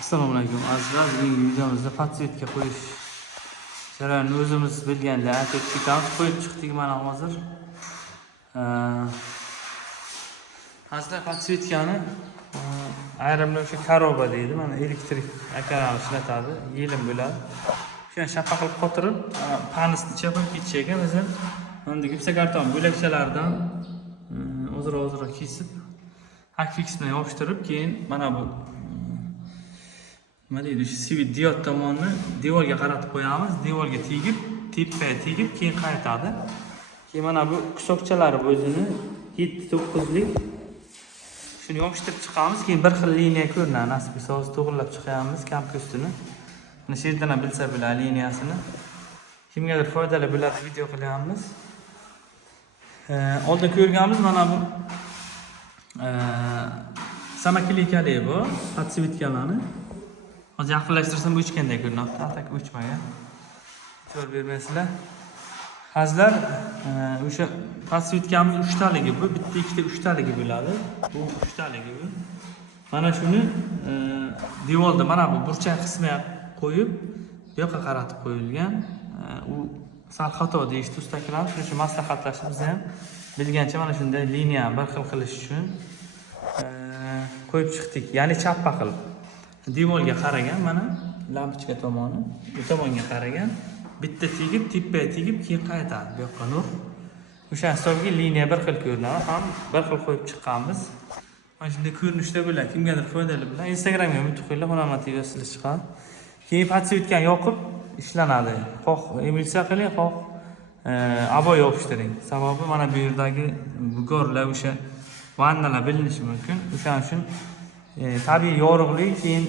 Assalomu alaykum azizlar. Bugungi videomizda podsvetka qo'yish jarayonini o'zimiz bilganda teknikamiz qo'yib chiqdik mana hozir. Azizlar podsvetkani ayrimlar o'sha karoba deydi. Mana elektrik akkalarni ishlatadi, yelim bo'ladi. Shuni shappa qilib qotirib, panisni ichiga qo'yib ketish ekan. O'zi endi gipsokarton bo'lakchalaridan o'zaro kesib, hakfix bilan yopishtirib, keyin mana bu nima deydi, shu sivit diod tomonni devorga qaratib qo'yamiz. Devorga tegib, tepaga tegib, keyin qaytadi. Keyin mana bu kusokchalari o'zini 7-9 lik shuni yopishtirib chiqamiz. Keyin bir xil liniya ko'rinadi. Nasib bo'lsa hozir to'g'rilab chiqamiz kamka ustini. Mana shu yerdan bilsa bo'ladi liniyasini. Kimgadir foydali bo'ladi video qilyapmiz. Oldin ko'rganmiz mana bu samaklikali bu podsvetkalarni. Hozir yaqinlashtirsam bu o'chgandek ko'rinadi. Atak o'chmagan. E'tibor bermaysizlar. Hazlar o'sha podsvetkamiz 3 taligi bu, bitta ikkita 3 taligi bo'ladi. Bu 3 taligi bu. Mana shuni devorda mana bu burchak qismiga qo'yib, bu yoqqa qaratib qo'yilgan. U sal xato deyishdi ustachilar. Shuning uchun maslahatlashib biz ham bilgancha mana shunday liniya bir xil qilish uchun qo'yib chiqdik. Ya'ni chappa qilib. Devorga qaragan mana lampochka tomoni, bu tomonga qaragan, bitta tegib, tepaga tegib, keyin qaytadi bu yoqqa nur. O'sha hisobga liniya bir xil ko'rinadi, ham bir xil qo'yib chiqqanmiz. Mana shunday ko'rinishda bo'ladi. Kimgadir foydali bo'ladi. Instagramga bitta qo'yinglar, Xunomat TV sizlar chiqadi. Keyin podsvetkani yoqib ishlanadi. Xoh emulsiya qiling, xoh abo yopishtiring. Sababi mana bu yerdagi bugorlar o'sha vannalar bilinishi mumkin. O'shaning uchun tabiiy yorug'lik, keyin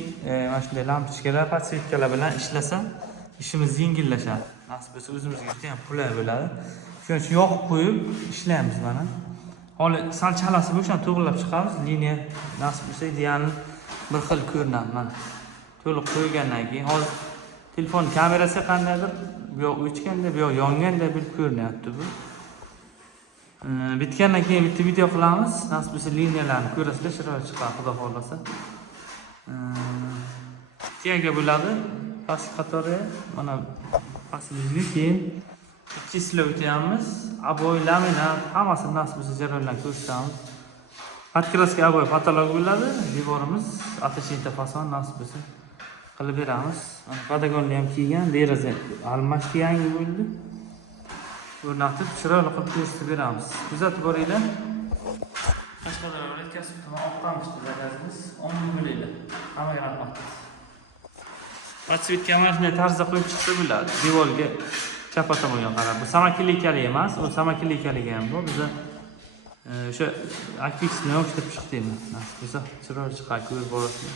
mana shunday lampochkalar, podsvetkalar bilan ishlasa ishimiz yengillashadi. Nasib bo'lsa o'zimizga juda ham qulay bo'ladi. Shuning uchun yoqib qo'yib ishlaymiz mana. Holi sal chalasi bo'lsa to'g'rilab chiqamiz. Liniya nasib bo'lsa idealni bir xil ko'rinadi mana. To'liq qo'ygandan keyin hozir telefon kamerasi qandaydir, bu yoq o'chganda, bu yoq yonganda bilib ko'rinyapti bu. Bitgandan keyin bitta video qilamiz. Nasib bo'lsa liniyalarni ko'rasizlar, chiroyli chiqadi xudo xolasa. Tiyaga bo'ladi. Pastki qatori mana pastligiga keyin chislab o'tamiz. Aboy, laminat, hammasini nasib bo'lsa jarayonlarni ko'rsatamiz. Podkraska aboy patolog bo'ladi. Devorimiz atashenta fason nasib bo'lsa qilib beramiz. Mana podagonni ham kiygan, deraza almashdi, yangi bo'ldi. O'rnatib chiroyli qilib ko'rsatib beramiz. Kuzatib boringlar. Qashqadaryo viloyati oqqamishdi zakazimiz. 10 bo'linglar. Hammaga rahmat. Podsvetka mana shunday tarzda qo'yib chiqsa bo'ladi. Devorga chappa tomonga qarab. Bu samaklikali emas, u samaklikaliga ham bu. Biz o'sha akfixni yopishtirib chiqdikmi? Nasib bo'lsa chiroyli chiqadi, ko'rib borasizlar.